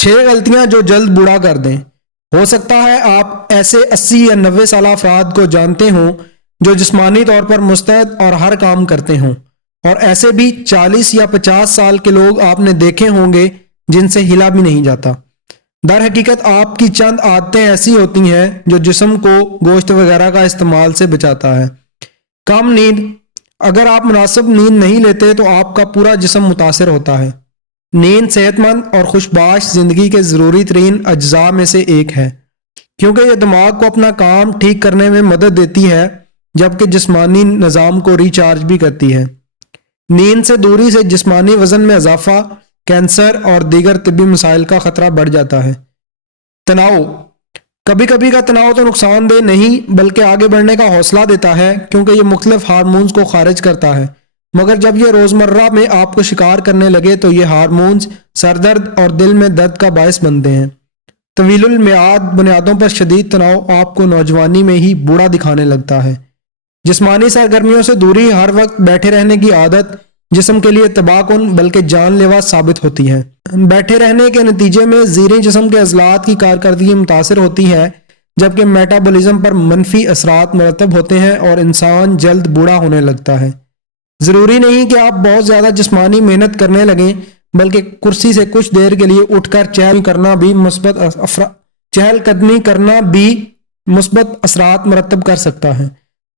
6 غلطیاں جو جلد بوڑھا کر دیں۔ ہو سکتا ہے آپ ایسے 80 یا 90 سالہ افراد کو جانتے ہوں جو جسمانی طور پر مستعد اور ہر کام کرتے ہوں، اور ایسے بھی 40 یا 50 سال کے لوگ آپ نے دیکھے ہوں گے جن سے ہلا بھی نہیں جاتا۔ در حقیقت آپ کی چند عادتیں ایسی ہوتی ہیں جو جسم کو گوشت وغیرہ کا استعمال سے بچاتا ہے۔ کم نیند۔ اگر آپ مناسب نیند نہیں لیتے تو آپ کا پورا جسم متاثر ہوتا ہے۔ نیند صحت مند اور خوشباش زندگی کے ضروری ترین اجزاء میں سے ایک ہے، کیونکہ یہ دماغ کو اپنا کام ٹھیک کرنے میں مدد دیتی ہے، جبکہ جسمانی نظام کو ریچارج بھی کرتی ہے۔ نیند سے دوری سے جسمانی وزن میں اضافہ، کینسر اور دیگر طبی مسائل کا خطرہ بڑھ جاتا ہے۔ تناؤ۔ کبھی کبھی کا تناؤ تو نقصان دہ نہیں بلکہ آگے بڑھنے کا حوصلہ دیتا ہے، کیونکہ یہ مختلف ہارمونز کو خارج کرتا ہے، مگر جب یہ روزمرہ میں آپ کو شکار کرنے لگے تو یہ ہارمونز سر درد اور دل میں درد کا باعث بنتے ہیں۔ طویل المیعاد بنیادوں پر شدید تناؤ آپ کو نوجوانی میں ہی بوڑھا دکھانے لگتا ہے۔ جسمانی سرگرمیوں سے دوری، ہر وقت بیٹھے رہنے کی عادت جسم کے لیے تباہ کن بلکہ جان لیوا ثابت ہوتی ہے۔ بیٹھے رہنے کے نتیجے میں زیریں جسم کے عضلات کی کارکردگی متاثر ہوتی ہے، جبکہ میٹابولزم پر منفی اثرات مرتب ہوتے ہیں اور انسان جلد بوڑھا ہونے لگتا ہے۔ ضروری نہیں کہ آپ بہت زیادہ جسمانی محنت کرنے لگیں، بلکہ کرسی سے کچھ دیر کے لیے اٹھ کر چہل قدمی کرنا بھی مثبت اثرات مرتب کر سکتا ہے۔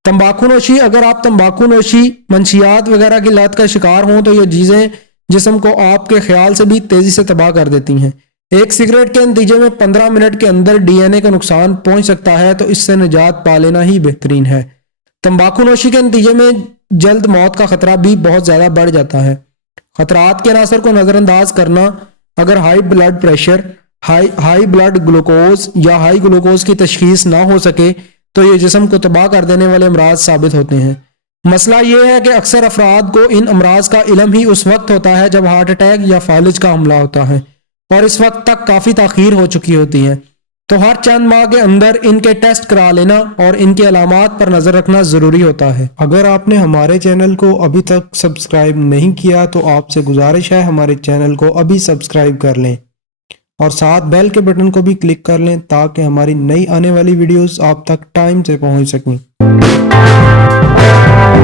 تمباکو نوشی۔ اگر آپ تمباکو نوشی، منشیات وغیرہ کی لت کا شکار ہوں تو یہ چیزیں جسم کو آپ کے خیال سے بھی تیزی سے تباہ کر دیتی ہیں۔ ایک سگریٹ کے نتیجے میں 15 منٹ کے اندر ڈی این اے کا نقصان پہنچ سکتا ہے، تو اس سے نجات پا لینا ہی بہترین ہے۔ تمباکو نوشی کے نتیجے میں جلد موت کا خطرہ بھی بہت زیادہ بڑھ جاتا ہے۔ خطرات کے عناصر کو نظر انداز کرنا۔ اگر high blood pressure, high blood glucose یا ہائی گلوکوز کی تشخیص نہ ہو سکے تو یہ جسم کو تباہ کر دینے والے امراض ثابت ہوتے ہیں۔ مسئلہ یہ ہے کہ اکثر افراد کو ان امراض کا علم ہی اس وقت ہوتا ہے جب ہارٹ اٹیک یا فالج کا حملہ ہوتا ہے، اور اس وقت تک کافی تاخیر ہو چکی ہوتی ہے۔ تو ہر چند ماہ کے اندر ان کے ٹیسٹ کرا لینا اور ان کے علامات پر نظر رکھنا ضروری ہوتا ہے۔ اگر آپ نے ہمارے چینل کو ابھی تک سبسکرائب نہیں کیا تو آپ سے گزارش ہے ہمارے چینل کو ابھی سبسکرائب کر لیں اور ساتھ بیل کے بٹن کو بھی کلک کر لیں تاکہ ہماری نئی آنے والی ویڈیوز آپ تک ٹائم سے پہنچ سکیں۔